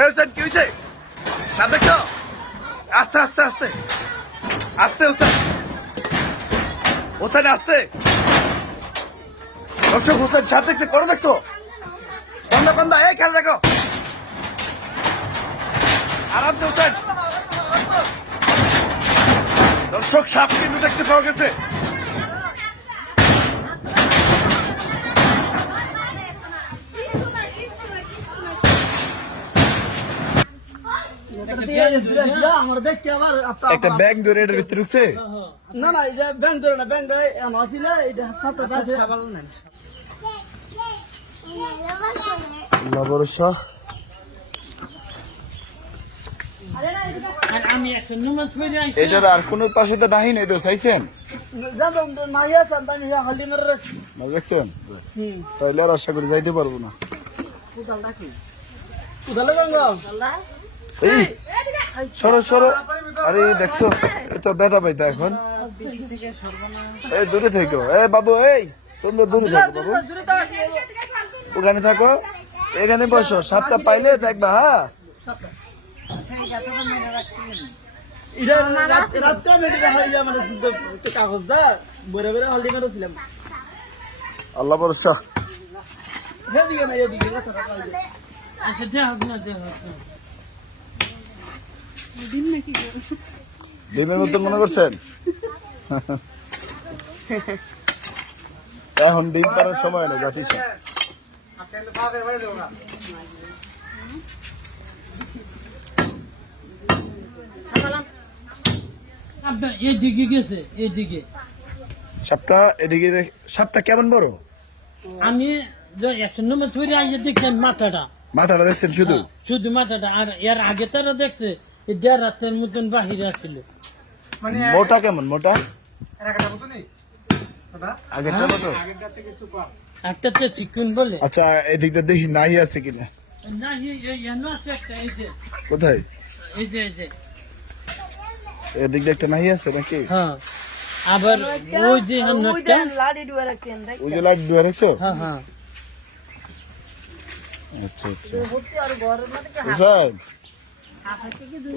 এ হোসেন, কি হয়েছে না দেখছ? আস্তে আস্তে আস্তে। আস্তে, হোসেন। হোসেন, আস্তে। দর্শক, হোসেন সাপ দেখছে, করো দেখছ? বন্ধা বন্ধা। এই খেল দেখো। আরামসে, হোসেন। দর্শক সাপ কিন্তু দেখতে পাওয়া গেছে আমার দেখতে আবার একটা ব্যাগ ধরে এটার ভিতরে ঢুকছে? না না এটা ব্যাংক ধরে না ব্যাংক ধরে আমার ছিল এটা সাতটা আছে এটার আর কোনো পাশে তো নাহি নেই তো চাইছেন? দেখছেন? তাহলে আর আশা করি যাইতে পারব না। এই সরো সরো। আরে দেখছ? এই তো ব্যথা পাইতা এখন। এই দূরে থেকো। এই বাবু এই তোমরা দূরে থাকো বাবু। ওখানে থাকো। এখানে বসো। সাপটা পাইলে দেখবা হ্যাঁ আল্লাহ ভরসা। এদিকে না এদিকে। আচ্ছা যা হোক না যা হোক না ডিমের মতো মনে করছেন? এখন ডিম পাড়ার সময় নেই জাতি। এদিকে গেছে এদিকে। সাপটা এদিকে দেখ- সাপটা কেমন বড়? আমি একশো নম্বর আইয়ে মাথাটা। মাথাটা দেখছেন শুধু? শুধু মাথাটা আর এর আগে তারা দেখছে এই দেড় রাতের মতন বাহিরে আছিল মোটা কেমন মোটা? আগেরটা চিকুন বলে। আচ্ছা এদিকটা দেখি নাই আছে কিনা? না এই- এই আছে একটা এই যে। কোথায়? এই যে এই যে। এদিক দিয়ে একটা নাই আছে নাকি? হ্যাঁ। আবার ওই যে একটা। ওই যে লাইট ডুয়া রাখছো? হ্যাঁ হ্যাঁ। আচ্ছা আচ্ছা।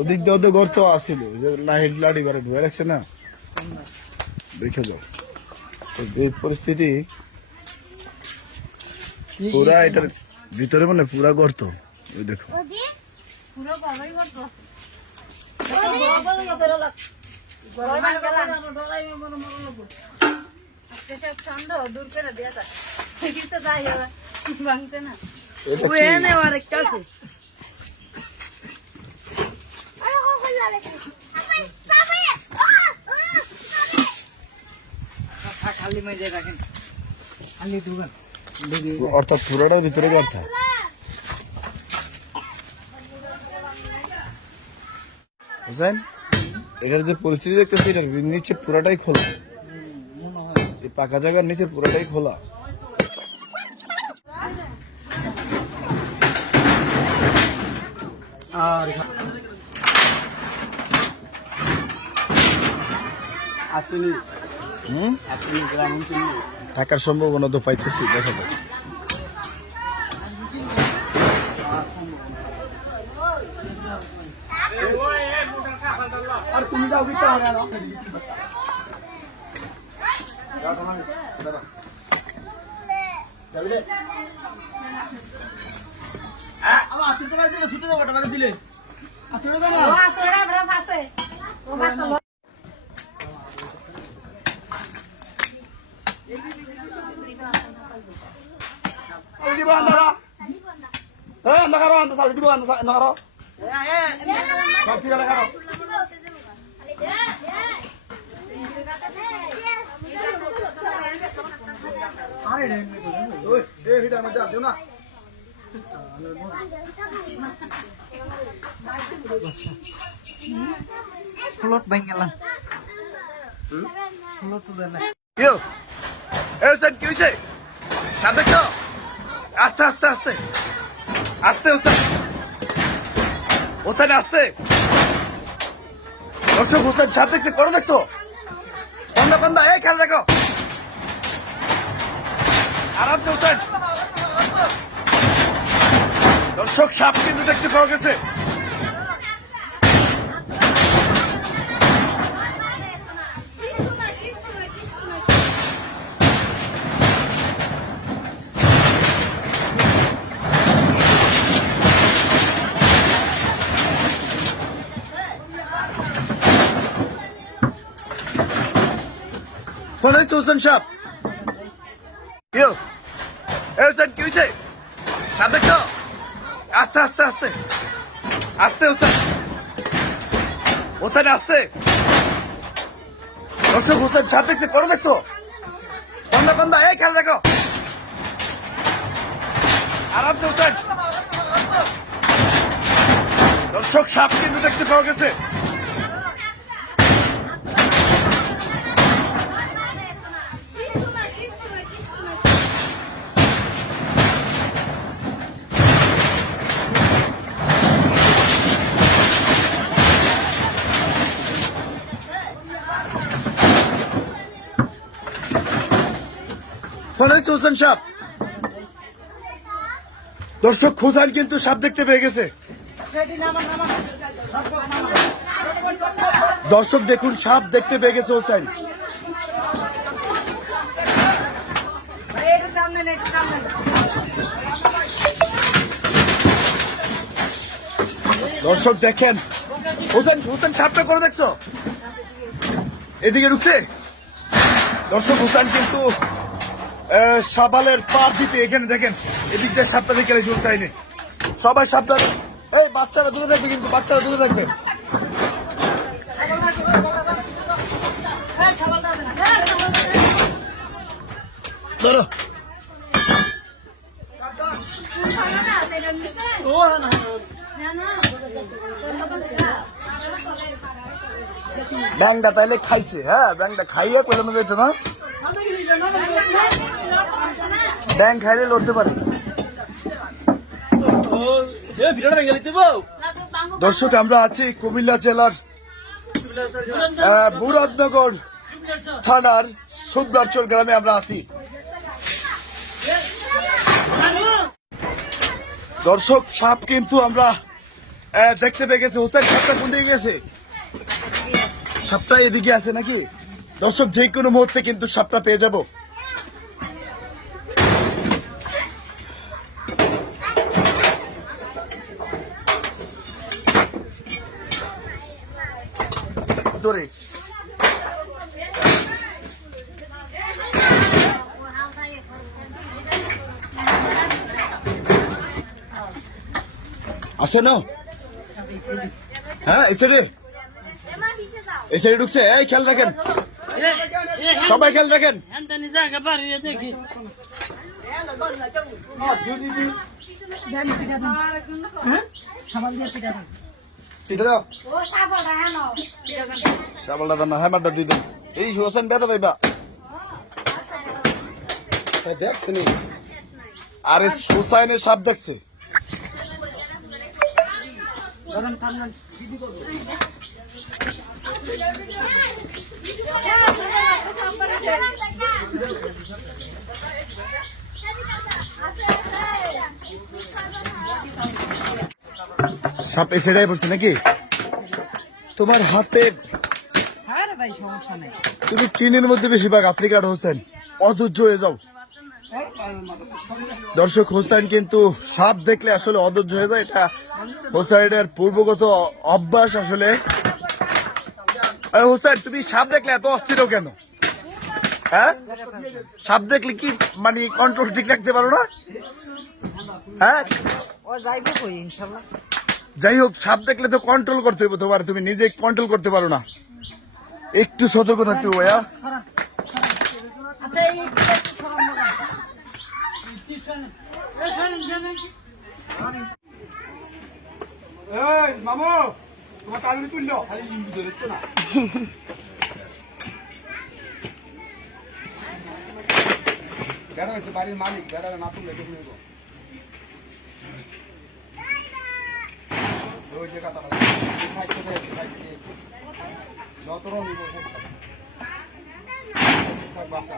ওদিক দিয়ে ঘর আসিল যে লাইট লাড়ি ঘরে ডুয়া রাখছে না। দেখে যাও। যে পরিস্থিতি, পুরা এটার ভিতরে মানে পুরা গর্ত ওই দেখো। দূর করে দেয়া যায় না এটা কি? অর্থাৎ পুরোটার ভিতরে ব্যর্থ বুঝলেন এটার যে পরিস্থিতি দেখতেছি এটার নিচে পুরাটাই খোলা। এই পাকা জায়গার নিচে পুরাটাই খোলা। আর আসেনি। হুম? টাকার সম্ভাবনা তো পাইতেছি দেখা যাচ্ছে আর তুমি যাও ছুটে যাব দিলে তো ও তোরা বড় পাশে ও পাশে দিব আন্দারা এই আন্দাকারো আন্দা সাল দিব আন্দা আন্দাকারো সবসি গেলে কারও ওই এই ভিটা মধ্যে দিও না ফ্লোট গেলাম ফ্লোট দেন কেউ এ হোসেন কি আস্তে আস্তে আস্তে আস্তে হোসেন হোসেন আস্তে দর্শক হোসেন সাপ দেখছে করো দেখছ? বন্ধা বন্ধা এই খেয়াল দেখো। আরামসে হোসেন দর্শক, সাপ কিন্তু দেখতে পাওয়া গেছে। ফোন হয়েছে হোসেন সাপ কেউ এ হোসেন কি হয়েছে সাপ দেখছ আস্তে আস্তে আস্তে। আস্তে হোসেন হোসেন আস্তে। দর্শক হোসেন সাপ দেখছে করো দেখছ? বন্ধা বন্ধা, এই খেলা দেখো। আরামসে হোসেন দর্শক, সাপ কিন্তু দেখতে পাওয়া গেছে। সাপ দর্শক হোসেন কিন্তু সাপ দেখতে পেয়ে গেছে। দর্শক দেখুন, সাপ দেখতে পেয়ে গেছে হোসেন। দর্শক দেখেন, হোসেন হোসেন সাপটা করে দেখছ? এদিকে ঢুকছে? দর্শক, হোসেন কিন্তু সাবালের পার দিতে, এখানে দেখেন, এদিক দিয়ে সাপটা দেখে চলতে হয়নি সবাই সাবধানে এই, বাচ্চারা দূরে থাকবে কিন্তু, বাচ্চারা দূরে থাকবে। ব্যাংটা তাইলে খাইছে হ্যাঁ ব্যাংটা খাইয়ে যেত না? ব্যাং খাইলে লড়তে পারে। দর্শক, আমরা আছি কুমিল্লা জেলার মুরাদনগর থানার সুন্দরচর গ্রামে আমরা আছি। দর্শক, সাপ কিন্তু আমরা দেখতে পেয়ে গেছি। হোসেন, সাপটা কোন দিকে গেছে? সাপটা এদিকে আছে নাকি? দর্শক, যে কোনো মুহূর্তে কিন্তু সাপটা পেয়ে যাব। ধরে। না? হ্যাঁ এই সাইডে এই ঢুকছে। এই, খেয়াল রাখেন। সবাই খেল দেখেন। সাবালটা হ্যামারটা দিয়ে এই হোসেন বেদা পাইবা দেখছেনি আরে সুসাইনের সাপ দেখছে। সাপ এই সাইডে পড়ছে নাকি? তোমার হাতে নেই। তুমি টিনের মধ্যে বেশিরভাগ আফ্রিকার হোসেন। অধৈর্য হয়ে যাও। দর্শক হোসেন কিন্তু সাপ দেখলে আসলে অধৈর্য হয়ে যায়। এটা হোসেনের পূর্বগত অভ্যাস আসলে। এই হোসেন তুমি সাপ দেখলে এত অস্থির কেন? হ্যাঁ? সাপ দেখলে কি মানে কন্ট্রোল ঠিক রাখতে পারো না? হ্যাঁ? ও যাইবো কই ইনশাআল্লাহ যাই হোক সাপ দেখলে তো কন্ট্রোল করতে হবে তোমার তুমি নিজে কন্ট্রোল করতে পারো না। একটু সতর্ক থাকতে হবে ভাইয়া আচ্ছা এই একটু সরান না এই, মামু, তোমার কাগজ তুললো? খালি ইঞ্জি ধরেছো না। বেড়া মালিক, বেড়া না তুললে কেমন নেব ওই যে যত রং নিবো বাপা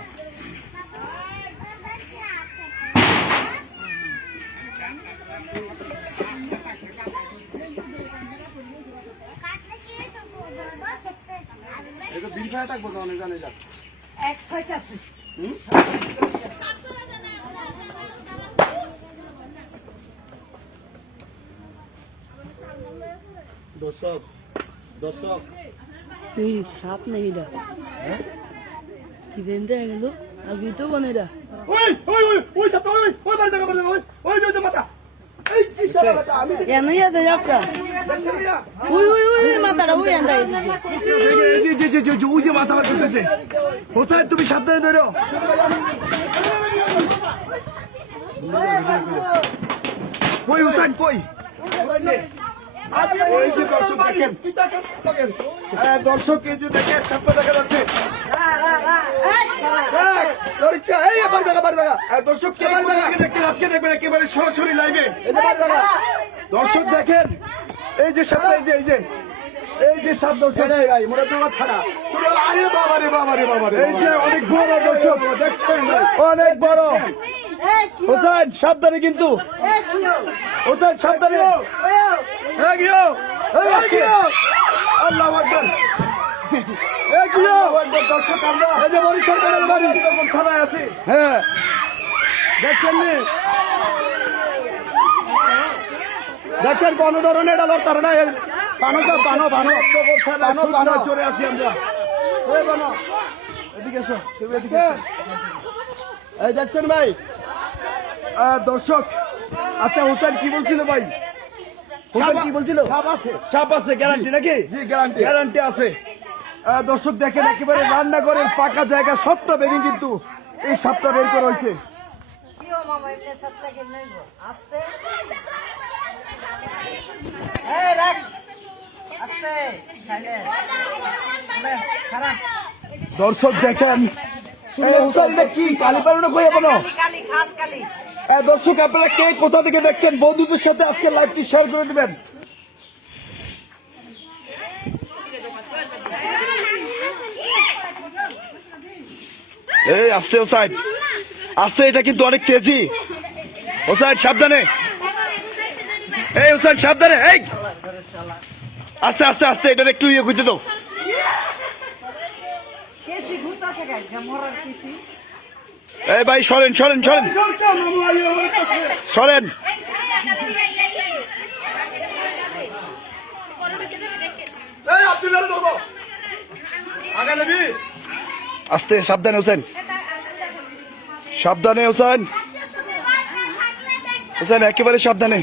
এটা দিন খায় থাকব তো অনেক জানি যাক। এক সাইড আছে। দর্শক দর্শক। এই সাপ নাকি এটা। কি দেন দেয় গেল আগে তো বনে এটা। ওই ওই ওই ওই সাপটা ওই ওই বাড়ি দেখা বাড়ি ওই। ওই ওই যে মাথা এই যে সাপটা আমি এনই আছে যাপটা উই উই উই মাথাটা উই আন্ডা এই যে, যে, যে, যে, যে, যে মাথা বার করতেছে। হোসাইন তুমি সাবধানে ধরো। কই হোসাইন কই? এই যে দর্শক দেখেন। হ্যাঁ দর্শক এই যে দেখেন সাপটা দেখা যাচ্ছে। হ্যাঁ, দর্শক দেখছেন আজকে দেখবেন একেবারে সরাসরি লাইভে দর্শক দেখেন। এই যে সাপটা এই যে এই যে। এই যে সাপ দর্শক। ভাই মোটা তোমার খাড়া আরে বাবা রে বাবা রে বাবা এই যে অনেক বড় দর্শক। দেখছেন অনেক বড়। হোসেন সাবধানে কিন্তু। হোসেন সাবধানে। আল্লাহ কি আকবার দর্শক আমরা এই যে বড় বাড়ি থানায় আছি। হ্যাঁ। দেখছেন দেখছেন কোন ধরনের ডালার তার না পানো সব পানো পানো পানো, পানো। চড়ে আছি আমরা। এদিকে এসো এদিকে এই দেখছেন ভাই? দর্শক আচ্ছা হোসেন কি বলছিল ভাই? হোসেন কি বলছিল? সাপ আছে। গ্যারান্টি নাকি? জি গ্যারান্টি গ্যারান্টি আছে। দর্শক দেখেন একেবারে রান্নাঘরের ফাঁকা জায়গা সবটা ভেঙে কিন্তু এই সাপটা বের করা হয়েছে। দর্শক দেখেন এই হোসেন এটা কি কালি পালন কই হ্যাঁ, দর্শক আপনারা কে কোথা থেকে দেখছেন? বন্ধুদের সাথে আজকে লাইভটি শেয়ার করে দিবেন। এই আস্তে ওসাইড আস্তে এটা কিন্তু অনেক তেজি। ওসাইড সাবধানে। এই ওসাইড সাবধানে। এই! আস্তে আস্তে আস্তে এটা একটু ইয়ে খুঁজতে দাও। এই ভাই সরেন সরেন সরেন। সরেন। আস্তে সাবধানে হোসেন। সাবধানে হোসেন। হোসেন একেবারে সাবধানে।